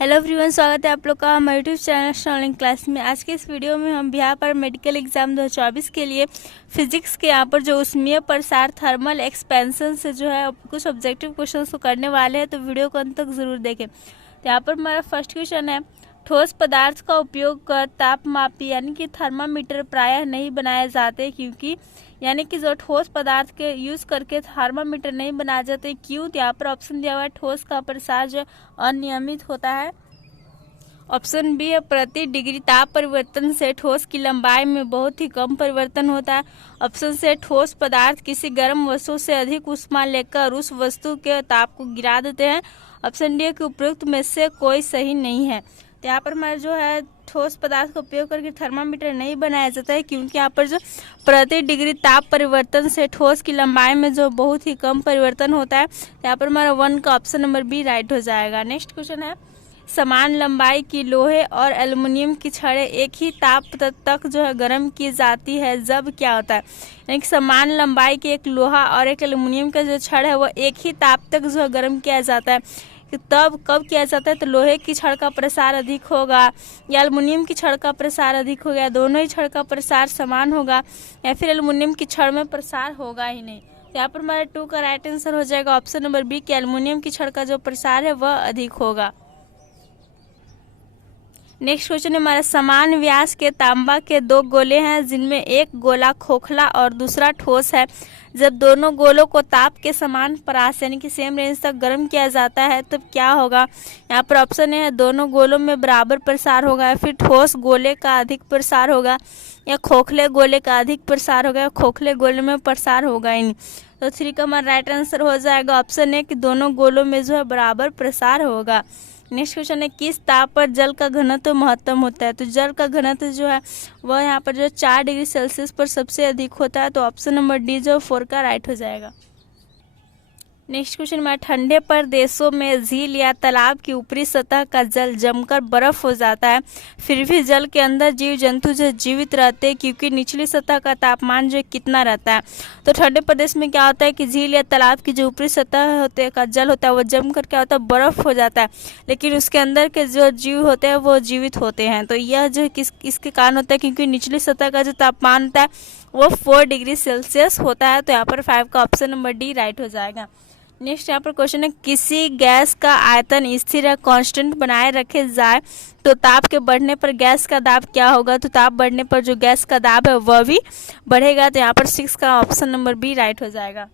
Hello everyone, स्वागत है आप लोग का हमारे यूट्यूब चैनल ऑनलाइन क्लास में। आज के इस वीडियो में हम बिहार पर मेडिकल एग्जाम 2024 के लिए फिजिक्स के यहाँ पर जो ऊष्मीय प्रसार थर्मल एक्सपेंशन से जो है कुछ ऑब्जेक्टिव क्वेश्चंस को करने वाले हैं, तो वीडियो को अंत तक ज़रूर देखें। तो यहाँ पर हमारा फर्स्ट क्वेश्चन है, ठोस पदार्थ का उपयोग कर तापमापी यानी कि थर्मामीटर प्रायः नहीं बनाए जाते क्योंकि यानी कि जो ठोस पदार्थ के यूज करके थर्मामीटर नहीं बनाए जाते क्यों। तो यहाँ पर ऑप्शन दिया हुआ है, ठोस का प्रसार जो अनियमित होता है। ऑप्शन बी है, प्रति डिग्री ताप परिवर्तन से ठोस की लंबाई में बहुत ही कम परिवर्तन होता है। ऑप्शन से, ठोस पदार्थ किसी गर्म वस्तु से अधिक ऊष्मा लेकर उस वस्तु के ताप को गिरा देते हैं। ऑप्शन डी है कि उपयुक्त में से कोई सही नहीं है। तो यहाँ पर हमारा जो है ठोस पदार्थ का उपयोग करके थर्मामीटर नहीं बनाया जाता है क्योंकि यहाँ पर जो प्रति डिग्री ताप परिवर्तन से ठोस की लंबाई में जो बहुत ही कम परिवर्तन होता है। यहाँ पर हमारा 1 का ऑप्शन नंबर बी राइट हो जाएगा। नेक्स्ट क्वेश्चन है, समान लंबाई की लोहे और एल्युमिनियम की छड़ें एक ही ताप तक जो है गर्म की जाती है जब क्या होता है। यानी कि समान लंबाई की एक लोहा और एक एल्युमिनियम का जो छड़ है वो एक ही ताप तक जो है गर्म किया जाता है, कि तब कब किया जाता है। तो लोहे की छड़ का प्रसार अधिक होगा या एल्युमिनियम की छड़ का प्रसार अधिक होगा, दोनों ही छड़ का प्रसार समान होगा, या फिर एल्युमिनियम की छड़ में प्रसार होगा ही नहीं। तो यहाँ पर हमारा 2 का राइट आंसर हो जाएगा ऑप्शन नंबर बी कि एल्युमिनियम की छड़ का जो प्रसार है वह अधिक होगा। नेक्स्ट क्वेश्चन है हमारा, समान व्यास के तांबा के 2 गोले हैं जिनमें एक गोला खोखला और दूसरा ठोस है। जब दोनों गोलों को ताप के समान परास यानी कि सेम रेंज तक गर्म किया जाता है तब क्या होगा। यहाँ पर ऑप्शन है, दोनों गोलों में बराबर प्रसार होगा, या फिर ठोस गोले का अधिक प्रसार होगा, या खोखले गोले का अधिक प्रसार होगा, या खोखले गोले में प्रसार होगा ही नहीं। तो 3 का हमारा राइट आंसर हो जाएगा ऑप्शन है कि दोनों गोलों में जो है बराबर प्रसार होगा। नेक्स्ट क्वेश्चन है, किस ताप पर जल का घनत्व महत्तम होता है। तो जल का घनत्व जो है वह यहाँ पर जो 4 डिग्री सेल्सियस पर सबसे अधिक होता है। तो ऑप्शन नंबर डी जो 4 का राइट हो जाएगा। नेक्स्ट क्वेश्चन में, ठंडे प्रदेशों में झील या तालाब की ऊपरी सतह का जल जमकर बर्फ हो जाता है, फिर भी जल के अंदर जीव जंतु जो जीवित रहते हैं क्योंकि निचली सतह का तापमान जो कितना रहता है। तो ठंडे प्रदेश में क्या होता है कि झील या तालाब की जो ऊपरी सतह होते का जल होता है वो जमकर क्या होता है, बर्फ हो जाता है, लेकिन उसके अंदर के जो जीव होते हैं वो जीवित होते हैं। तो यह जो इसके कारण होता है क्योंकि निचली सतह का जो तापमान होता है वो 4 डिग्री सेल्सियस होता है। तो यहाँ पर 5 का ऑप्शन नंबर डी राइट हो जाएगा। नेक्स्ट यहाँ पर क्वेश्चन है, किसी गैस का आयतन स्थिर या कांस्टेंट बनाए रखे जाए तो ताप के बढ़ने पर गैस का दाब क्या होगा। तो ताप बढ़ने पर जो गैस का दाब है वह भी बढ़ेगा। तो यहाँ पर 6 का ऑप्शन नंबर बी राइट हो जाएगा।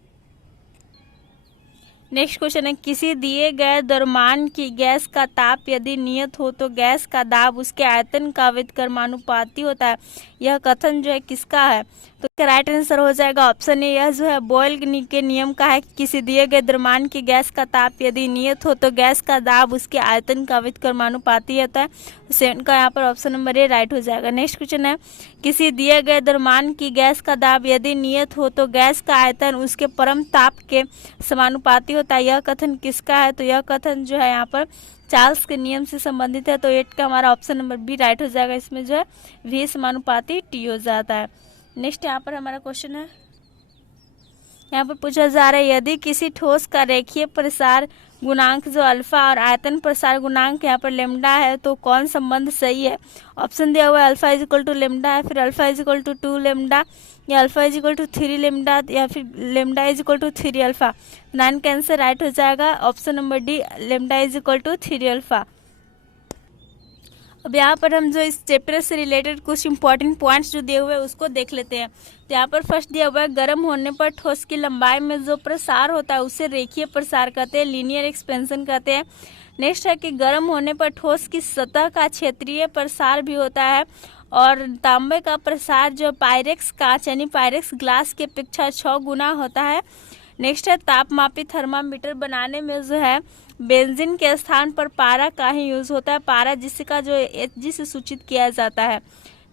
नेक्स्ट क्वेश्चन है, किसी दिए गए द्रव्यमान की गैस का ताप यदि नियत हो तो गैस का दाब उसके आयतन का व्युत्क्रमानुपाती होता है। यह कथन जो है किसका है। तो इसका राइट आंसर हो जाएगा ऑप्शन ए। यह जो है बॉयल के नियम का है कि किसी दिए गए द्रव्यमान की गैस का ताप यदि नियत हो तो गैस का दाब उसके आयतन का व्युत्क्रमानुपाती होता है। 7 का यहाँ पर ऑप्शन नंबर ए राइट हो जाएगा। नेक्स्ट क्वेश्चन है, किसी दिए गए द्रव्यमान की गैस का दाब यदि नियत हो तो गैस का आयतन उसके परम ताप के समानुपाती होता है। यह कथन किसका है। तो यह कथन जो है यहाँ पर चार्ल्स के नियम से संबंधित है। तो 8 का हमारा ऑप्शन नंबर बी राइट हो जाएगा। इसमें जो है वी समानुपाती टी हो जाता है। नेक्स्ट यहाँ पर हमारा क्वेश्चन है, यहाँ पर पूछा जा रहा है, यदि किसी ठोस का रेखीय प्रसार गुणांक जो अल्फा और आयतन प्रसार गुणांक यहाँ पर लेमडा है तो कौन संबंध सही है। ऑप्शन दिया हुआ है, alpha is equal to lambda है, फिर alpha is equal to 2 lambda, या alpha is equal to 3 lambda, या फिर lambda is equal to 3 alpha. 9 का आंसर राइट हो जाएगा option number D, lambda is equal to 3 alpha. अब यहाँ पर हम जो इस चैप्टर से रिलेटेड कुछ इंपॉर्टेंट पॉइंट्स जो दिए हुए हैं उसको देख लेते हैं। तो यहाँ पर फर्स्ट दिया हुआ है, गर्म होने पर ठोस की लंबाई में जो प्रसार होता है उसे रेखीय प्रसार कहते हैं, लीनियर एक्सपेंशन कहते हैं। नेक्स्ट है कि गर्म होने पर ठोस की सतह का क्षेत्रीय प्रसार भी होता है, और तांबे का प्रसार जो पायरेक्स कांच यानी पायरेक्स ग्लास की अपेक्षा 6 गुना होता है। नेक्स्ट है, तापमापी थर्मामीटर बनाने में जो है बेंजीन के स्थान पर पारा का ही यूज होता है, पारा जिसका जो Hg से सूचित किया जाता है।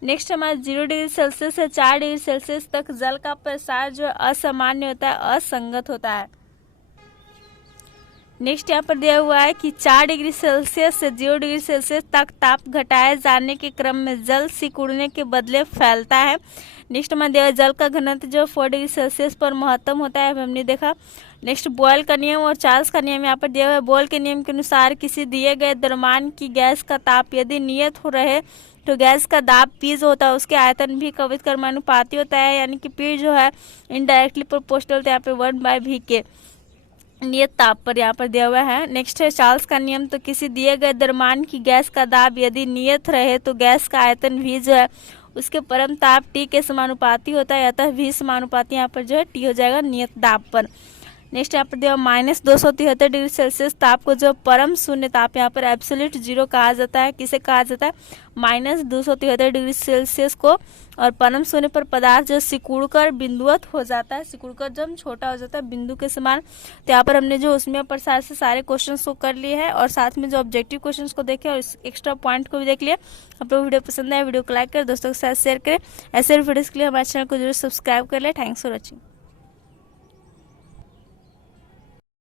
नेक्स्ट हमारा 0 डिग्री सेल्सियस से 4 डिग्री सेल्सियस तक जल का प्रसार जो असामान्य होता है, असंगत होता है। नेक्स्ट यहाँ पर दिया हुआ है कि 4 डिग्री सेल्सियस से 0 डिग्री सेल्सियस तक ताप घटाए जाने के क्रम में जल सिकुड़ने के बदले फैलता है। नेक्स्ट में दिया जल का घनत्व जो 4 डिग्री सेल्सियस पर महत्तम होता है, हमने देखा। नेक्स्ट बॉयल का नियम और चार्ल्स का नियम यहाँ पर दिया हुआ है। बॉयल के नियम के अनुसार किसी दिए गए द्रव्यमान की गैस का ताप यदि नियत हो रहे तो गैस का दाब पी जो होता है उसके आयतन भी कवित कर्मानुपाती होता है, यानी कि पी जो है इनडायरेक्टली प्रोपोर्शनल होता है यहाँ पे 1/v के नियत ताप पर यहाँ पर दिया हुआ है। नेक्स्ट है चार्ल्स का नियम। तो किसी दिए गए द्रव्यमान की गैस का दाब यदि नियत रहे तो गैस का आयतन भी जो है उसके परम ताप टी के समानुपाती होता है, अतः v समानुपाती यहाँ पर जो है टी हो जाएगा नियत दाब पर। नेक्स्ट यहाँ पर दिया -273 डिग्री सेल्सियस ताप को जो परम शून्य ताप यहाँ पर एब्सोल्यूट जीरो कहा जाता है। किसे कहा जाता है? -273 डिग्री सेल्सियस को। और परम शून्य पर पदार्थ जो सिकुड़कर बिंदुवत हो जाता है, सिकुड़कर जब छोटा हो जाता है बिंदु के समान। तो यहाँ पर हमने जो उसमें प्रसार से सारे क्वेश्चंस को कर लिए हैं और साथ में जो ऑब्जेक्टिव क्वेश्चंस को देखे और एक्स्ट्रा पॉइंट को भी देख लिया। आप लोग वीडियो पसंद आए वीडियो को लाइक कर दोस्तों के साथ शेयर करें। ऐसे वीडियोस के लिए हमारे चैनल को जरूर सब्सक्राइब कर ले। Thanks for watching.